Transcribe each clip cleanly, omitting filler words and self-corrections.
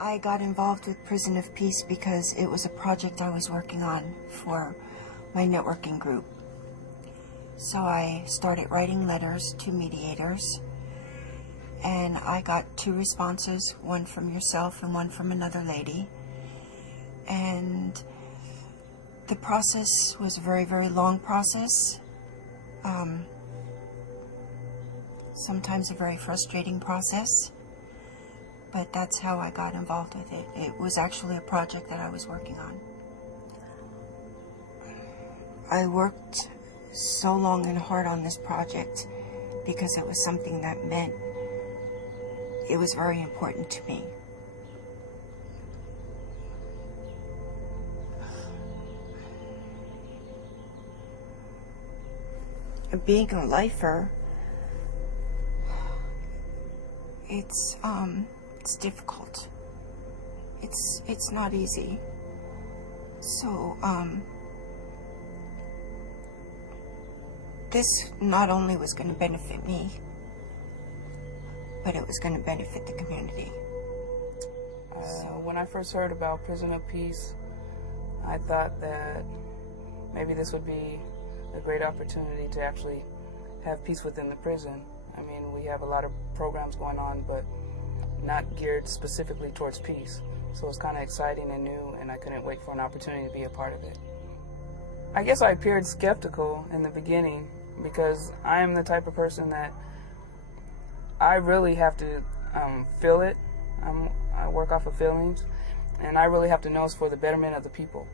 I got involved with Prison of Peace because it was a project I was working on for my networking group. So I started writing letters to mediators, and I got 2 responses, one from yourself and one from another lady. And the process was a very, very long process. Sometimes a very frustrating process. But that's how I got involved with it. It was actually a project that I was working on. I worked so long and hard on this project because it was something that meant it was very important to me. And being a lifer, it's difficult. It's not easy. So, this not only was going to benefit me, but it was going to benefit the community. When I first heard about Prison of Peace, I thought that maybe this would be a great opportunity to actually have peace within the prison. I mean, we have a lot of programs going on, but not geared specifically towards peace. So it's kind of exciting and new, and I couldn't wait for an opportunity to be a part of it. I guess I appeared skeptical in the beginning because I am the type of person that I really have to feel it. I work off of feelings, and I really have to know it's for the betterment of the people.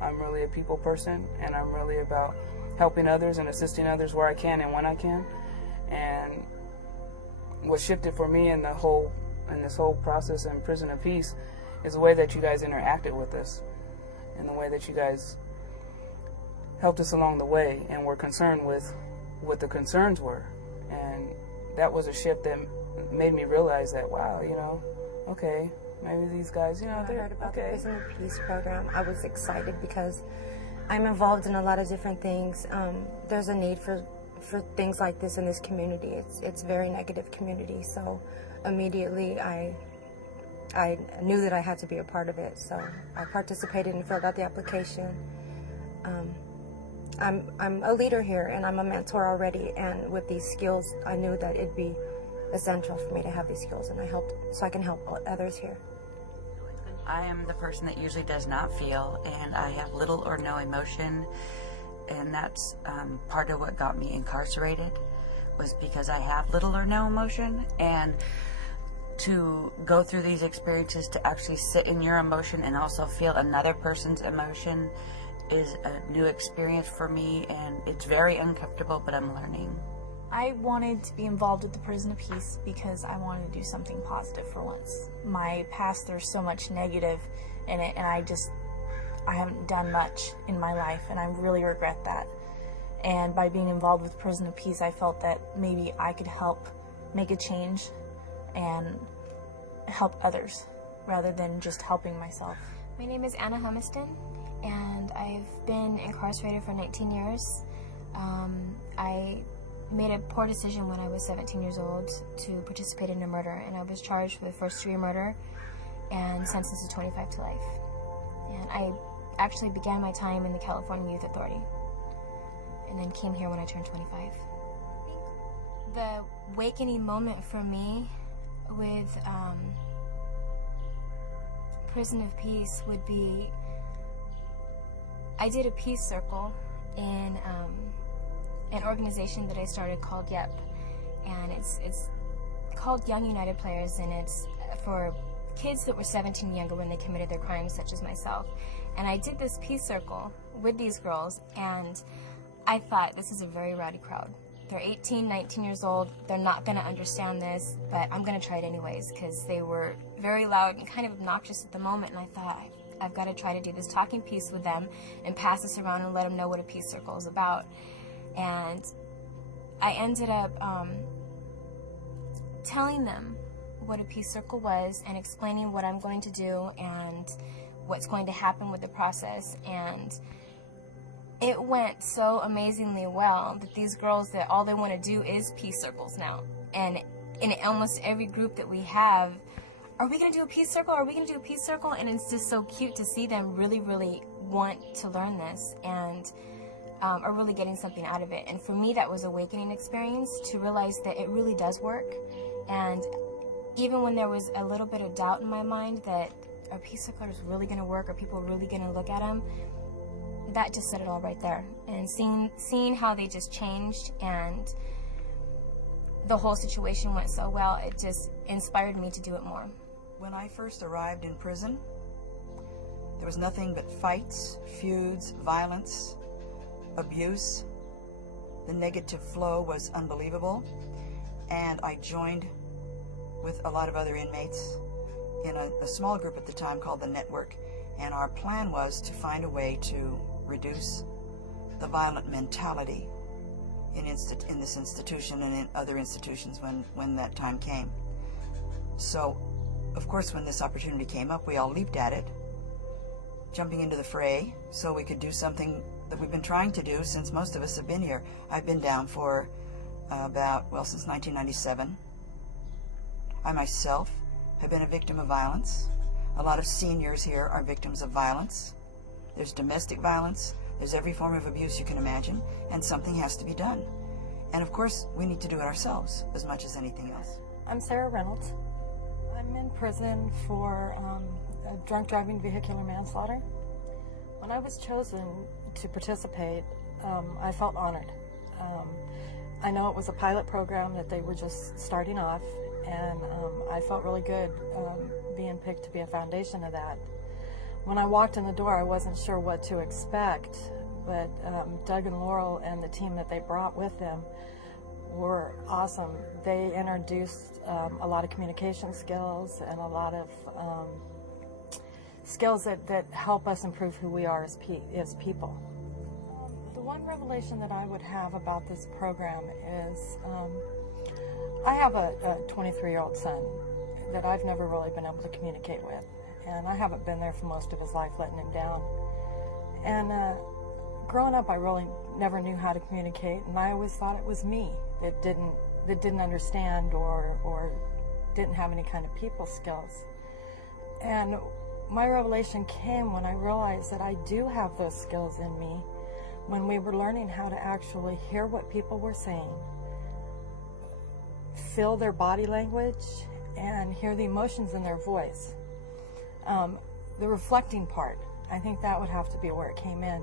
I'm really a people person, and I'm really about helping others and assisting others where I can and when I can. And what shifted for me in this whole process in Prison of Peace is the way that you guys interacted with us and the way that you guys helped us along the way and were concerned with what the concerns were. And that was a shift that made me realize that, wow, okay, maybe these guys, When I heard about okay. the Prison of Peace program, I was excited because I'm involved in a lot of different things. There's a need for things like this in this community. It's a very negative community, so immediately I knew that I had to be a part of it, so I participated and filled out the application. I'm a leader here, and I'm a mentor already, and with these skills, I knew that it'd be essential for me to have these skills, and so I can help others here. I am the person that usually does not feel, and I have little or no emotion, and that's part of what got me incarcerated, was because I have little or no emotion. And to go through these experiences, to actually sit in your emotion and also feel another person's emotion, is a new experience for me, and it's very uncomfortable, but I'm learning. I wanted to be involved with the Prison of Peace because I wanted to do something positive for once. My past, there's so much negative in it, and I haven't done much in my life, and I really regret that. And by being involved with Prison of Peace, I felt that maybe I could help make a change and help others rather than just helping myself. My name is Anna Humiston, and I've been incarcerated for 19 years. I made a poor decision when I was 17 years old to participate in a murder, and I was charged with first-degree murder and sentenced to 25 to life. And I actually began my time in the California Youth Authority and then came here when I turned 25. The awakening moment for me with Prison of Peace would be, I did a peace circle in an organization that I started called YEP, and it's called Young United Players, and it's for kids that were 17 and younger when they committed their crimes, such as myself. And I did this peace circle with these girls, and I thought, this is a very rowdy crowd. They're 18, 19 years old, they're not going to understand this, but I'm going to try it anyways, because they were very loud and kind of obnoxious at the moment, and I thought, I've got to try to do this talking piece with them and pass this around and let them know what a peace circle is about. And I ended up telling them what a peace circle was and explaining what I'm going to do and what's going to happen with the process. And it went so amazingly well that these girls, that all they want to do is peace circles now. And in almost every group that we have, are we going to do a peace circle? Are we going to do a peace circle? And it's just so cute to see them really, really want to learn this and are really getting something out of it. And for me, that was an awakening experience to realize that it really does work. And even when there was a little bit of doubt in my mind that are peace circles really going to work? Are people really going to look at them? That just said it all right there. And seeing how they just changed and the whole situation went so well, it just inspired me to do it more. When I first arrived in prison, there was nothing but fights, feuds, violence, abuse. The negative flow was unbelievable, and I joined with a lot of other inmates in a small group at the time called the Network, and our plan was to find a way to reduce the violent mentality in this institution and in other institutions when that time came. So, of course, when this opportunity came up, we all leaped at it, jumping into the fray so we could do something that we've been trying to do since most of us have been here. I've been down for since 1997. I myself have been a victim of violence. A lot of seniors here are victims of violence. There's domestic violence, there's every form of abuse you can imagine, and something has to be done. And of course, we need to do it ourselves as much as anything else. I'm Sarah Reynolds. I'm in prison for drunk driving, vehicular manslaughter. When I was chosen to participate, I felt honored. I know it was a pilot program that they were just starting off, and I felt really good being picked to be a foundation of that. When I walked in the door, I wasn't sure what to expect, but Doug and Laurel and the team that they brought with them were awesome. They introduced a lot of communication skills and a lot of skills that help us improve who we are as people. The one revelation that I would have about this program is I have a 23-year-old son that I've never really been able to communicate with, and I haven't been there for most of his life, letting him down. And growing up, I really never knew how to communicate, and I always thought it was me that didn't understand or didn't have any kind of people skills. And my revelation came when I realized that I do have those skills in me when we were learning how to actually hear what people were saying, feel their body language, and hear the emotions in their voice. The reflecting part, I think that would have to be where it came in.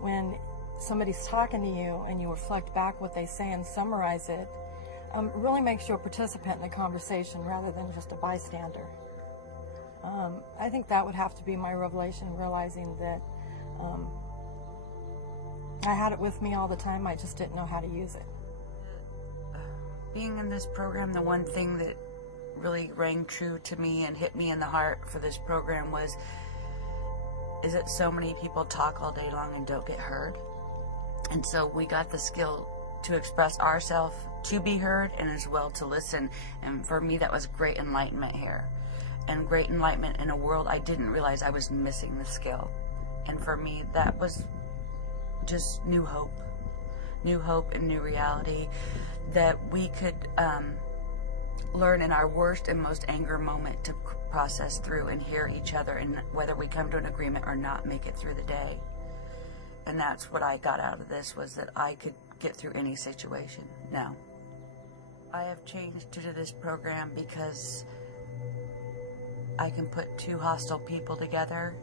When somebody's talking to you and you reflect back what they say and summarize it, really makes you a participant in the conversation rather than just a bystander. I think that would have to be my revelation, realizing that I had it with me all the time, I just didn't know how to use it. Being in this program, the one thing that really rang true to me and hit me in the heart for this program is that so many people talk all day long and don't get heard. And so we got the skill to express ourselves, to be heard, and as well to listen. And for me, that was great enlightenment here. And great enlightenment in a world I didn't realize I was missing the skill. And for me, that was just new hope and new reality that we could learn in our worst and most anger moment to process through and hear each other, and whether we come to an agreement or not, make it through the day. And that's what I got out of this, was that I could get through any situation. Now, I have changed due to this program because I can put two hostile people together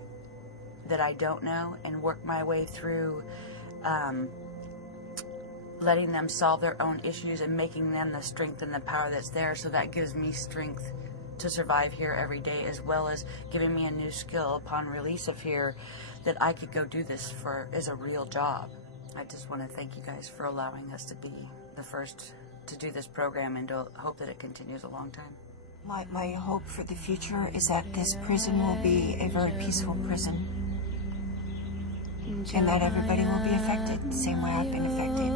that I don't know and work my way through letting them solve their own issues and making them the strength and the power that's there. So that gives me strength to survive here every day, as well as giving me a new skill upon release of here that I could go do this as a real job. I just want to thank you guys for allowing us to be the first to do this program, and to hope that it continues a long time. My hope for the future is that this prison will be a very peaceful prison, and that everybody will be affected the same way I've been affected.